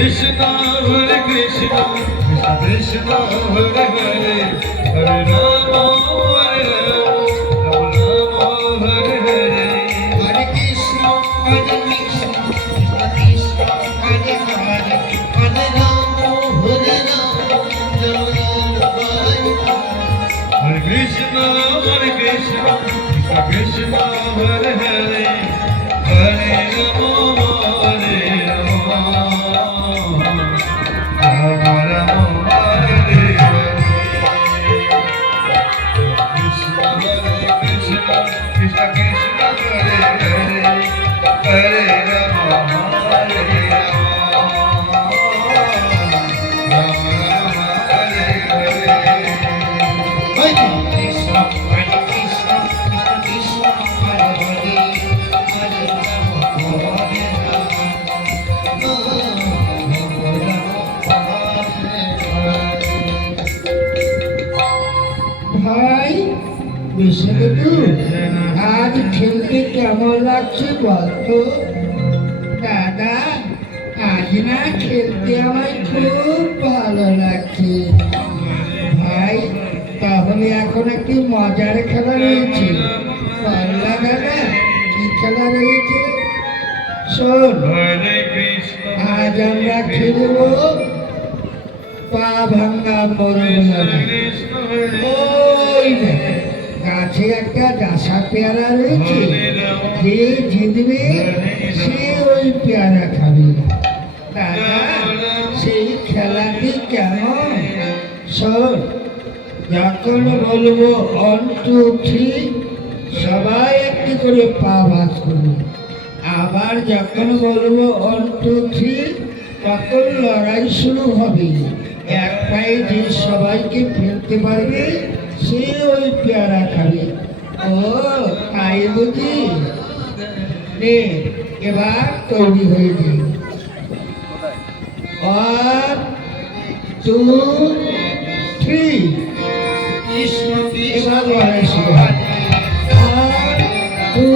Krishna Hare Hare Hare Rama Hare Rama Hare Hare Hare Krishna Hare Krishna Krishna Hare Hare Hare Rama Hare Rama Hare Krishna Krishna Hare Hare Hare Rama Hare Rama Rama Rama Hare Hare Krishna Krishna Krishna Hare Hare Hare Rama Hare Rama Rama Rama Hare Hare Hare Krishna Hare Krishna Krishna Hare Hare Hare Rama Hare ভাই বিশ্ববন্ধু আজ খেলতে কেমন লাগছে বলতো? দাদা আজ না খেলতে আমার খুব ভালো লাগছে। ভাই তাহলে এখন একটি মজার খেলা রয়েছে। পাল্লা দাদা কি খেলা রয়েছে শোন। Hare Krishna আজ আমরা খেলব পা ভাঙ্গা মরণ। ওই দেখ, গাছে একটা ডাসা পেয়ারা রয়েছে, যে জিতবে সে ওই পেয়ারা খাবে। দাদা সেই খেলাটি কেমন? শোন, যখন বলবো 1 2 3 সবাই একটি করে পা ভাঁজ করবে। আবার যখন বলবো 1 2 3 তখন লড়াই শুরু হবে। এক পায়ে যে সবাইকে ফেলতে পারবে সে ওই পেয়ারা খাবে। ও তাই বুঝি? নে এবার তৈরি হয়ে যাবে। 1 2 3 Krishna এবার লড়াই শুরু হবে। 1 2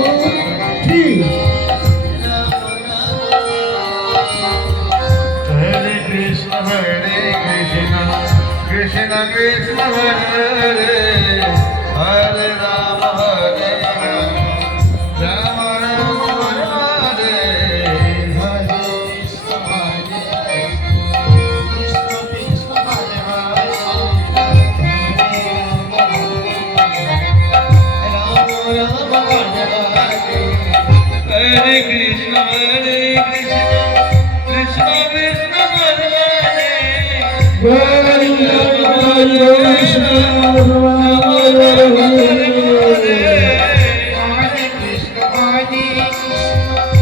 3 Hare Krishna Krishna Krishna Hare Hare Rama Hare Rama Rama Hare Hare Hare Krishna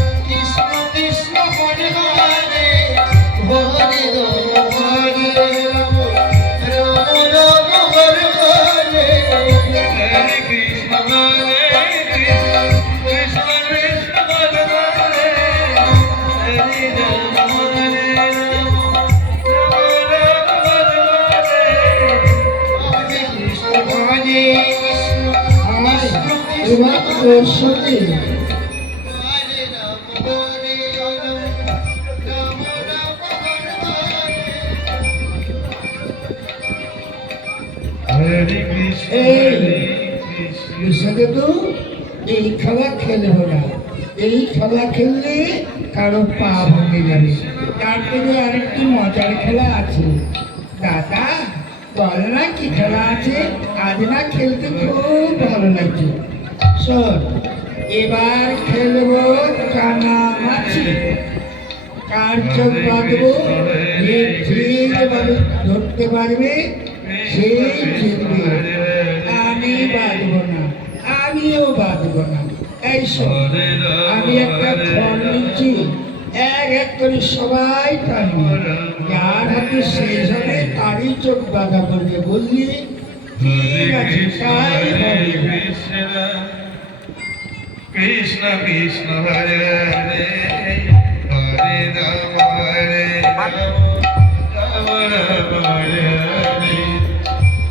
Krishna Krishna Hare এই খেলা খেলবো না। এই খেলা খেললে কারো পা ভেঙে যাবে। তার থেকে আরেকটি মজার খেলা আছে। দাদা বল না কি খেলা আছে? আজ না খেলতে খুব ভালো লাগছে। শোন, এবার খেলবো কানামাছি। কার চোখ বাঁধবো, যে ধরতে পারবে সেই জিতবে। আমি বাঁধবো না, আমিও বাঁধবো না। এই শোন, আমি একটা খড় নিচ্ছি, এক এক করে সবাই টানবে। যার হাতে শেষ হবে তারই চোখ বাঁধা করবে, বুঝলি? ঠিক আছে, তাই হবে। Krishna Krishna Hare Hare Hare Rama Hare Rama Rama Rama Hare Hare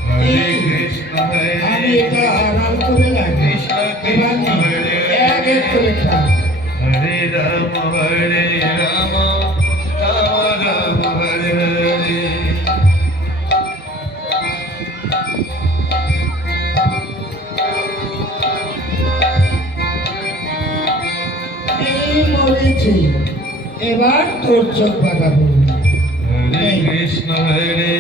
Hare Krishna Hare আমি এটা আড়াল করে লাগি। এবার এক এক করে টান। Hare Rama Hare Rama Rama Rama মরেছে, এবার তোর চোখ বাঁধাবো। হরে কৃষ্ণ হরে